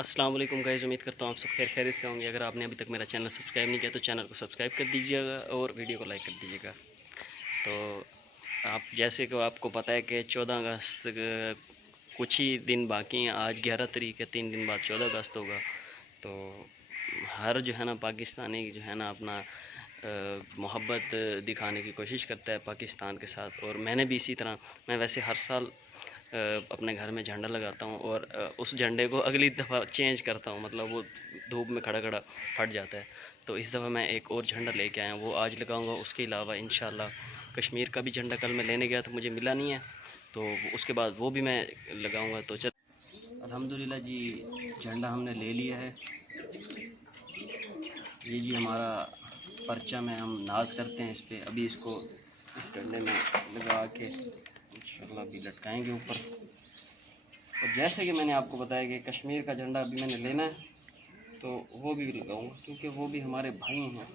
अस्सलाम वालेकुम गाइस, उम्मीद करता हूँ आप सब खैर खैरियत से होंगे। अगर आपने अभी तक मेरा चैनल सब्सक्राइब नहीं किया तो चैनल को सब्सक्राइब कर दीजिएगा और वीडियो को लाइक कर दीजिएगा। तो आप जैसे कि आपको पता है कि 14 अगस्त कुछ ही दिन बाकी हैं। आज 11 तारीख है, 3 दिन बाद 14 अगस्त होगा। तो हर जो है ना पाकिस्तानी जो है ना अपना मोहब्बत दिखाने की कोशिश करता है पाकिस्तान के साथ। और मैंने भी इसी तरह, मैं वैसे हर साल अपने घर में झंडा लगाता हूँ और उस झंडे को अगली दफ़ा चेंज करता हूँ, मतलब वो धूप में खड़ा खड़ा फट जाता है। तो इस दफ़ा मैं एक और झंडा लेके आया हूँ, वो आज लगाऊंगा। उसके अलावा इंशाल्लाह कश्मीर का भी झंडा कल मैं लेने गया था, मुझे मिला नहीं है, तो उसके बाद वो भी मैं लगाऊंगा। तो चल अल्हम्दुलिल्लाह जी, झंडा हमने ले लिया है। ये जी हमारा परचम है, हम नाज करते हैं इस पर। अभी इसको इस डंडे में लगा के इंशाल्लाह भी लटकाएंगे ऊपर। और जैसे कि मैंने आपको बताया कि कश्मीर का झंडा अभी मैंने लेना है, तो वो भी लगाऊंगा क्योंकि वो भी हमारे भाई हैं।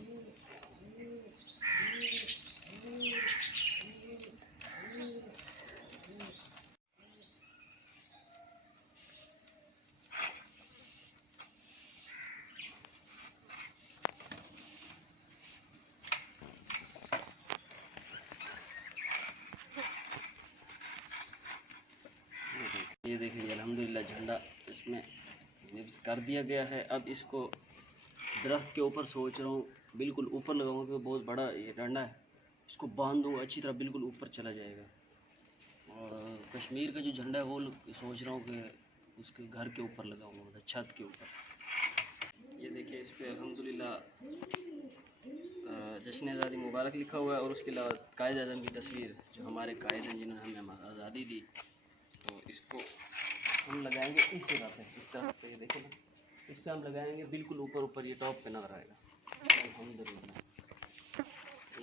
ये देखिए अल्हम्दुलिल्लाह झंडा इसमें निब्स कर दिया गया है। अब इसको दरख्त के ऊपर सोच रहा हूँ, बिल्कुल ऊपर लगाऊंगा क्योंकि बहुत बड़ा ये डंडा है। इसको बांध दूँगा अच्छी तरह, बिल्कुल ऊपर चला जाएगा। और कश्मीर का जो झंडा है वो सोच रहा हूँ कि उसके घर के ऊपर लगाऊंगा, मतलब छत के ऊपर। ये देखिए इस पर अल्हम्दुलिल्लाह जश्न आज़ादी मुबारक लिखा हुआ है और उसके अलावा कायद आज़म की तस्वीर, जो हमारे कायद हैं जिन्होंने हमें आज़ादी दी। तो इसको हम लगाएंगे इस जगह पे, इस तरह पे, ये देखो ना, इस पर हम लगाएंगे बिल्कुल ऊपर ऊपर, ये टॉप पे नजर आएगा अल्हम्दुलिल्लाह।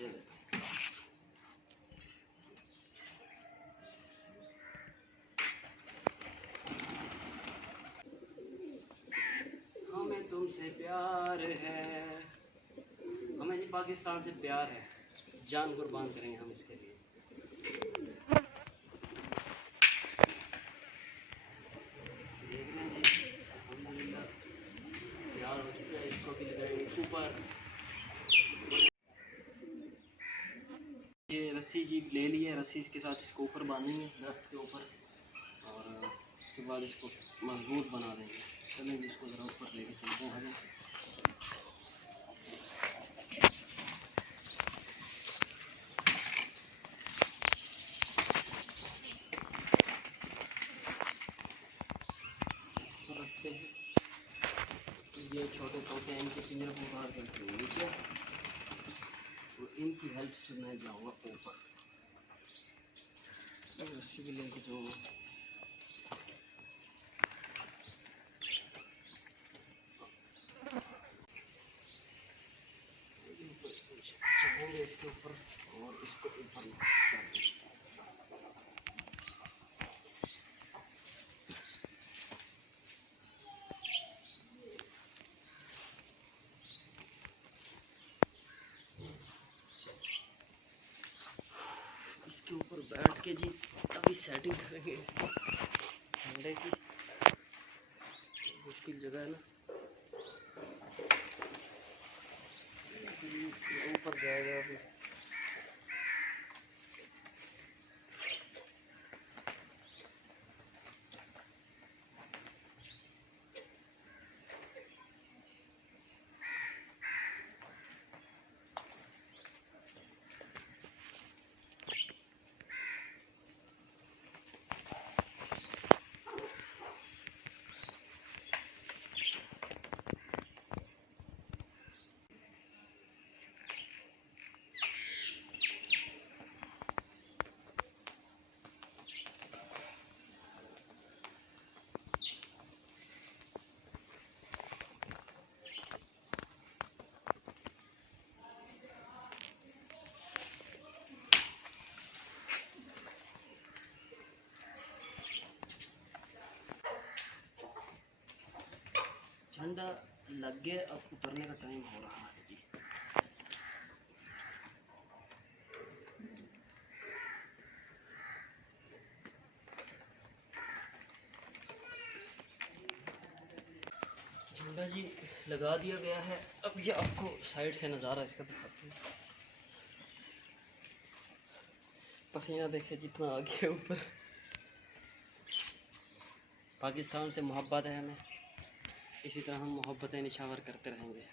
ये देखो, हमें तुमसे प्यार है, हमें जी पाकिस्तान से प्यार है, जान कुर्बान करेंगे हम इसके लिए। देख रहे हैं जी, अल्हम्दुलिल्लाह तैयार हो चुका है। इसको भी लगाएंगे ऊपर। ये रस्सी जी ले ली है, रस्सी के साथ इसको ऊपर बांधेंगे दरख्त के ऊपर और उसके बाद इसको मजबूत बना देंगे। चलें जी, इसको ज़रा ऊपर लेके चलते हैं आगे। इसको रखते हैं, ये छोटे तोते हैं, इनके पिंजरे को बाहर करके नीचे, तो इनकी हेल्प से मैं जाऊँगा ऊपर। रस्सी भी लेके जाऊँगा। चढ़ेंगे इसके ऊपर और इसको ऊपर कर देंगे। इसके ऊपर बैठ के जी अभी सेटिंग करेंगे इसकी झंडे की। मुश्किल जगह है ना, ऊपर जाएगा अभी। झंडा लग गया, अब उतरने का टाइम हो रहा है जी। झंडा जी लगा दिया गया है। अब ये आपको साइड से नज़ारा इसका दिखाते हैं। पसीना देखे जितना आ गया ऊपर। पाकिस्तान से मोहब्बत है हमें, इसी तरह हम मोहब्बतें निछावर करते रहेंगे।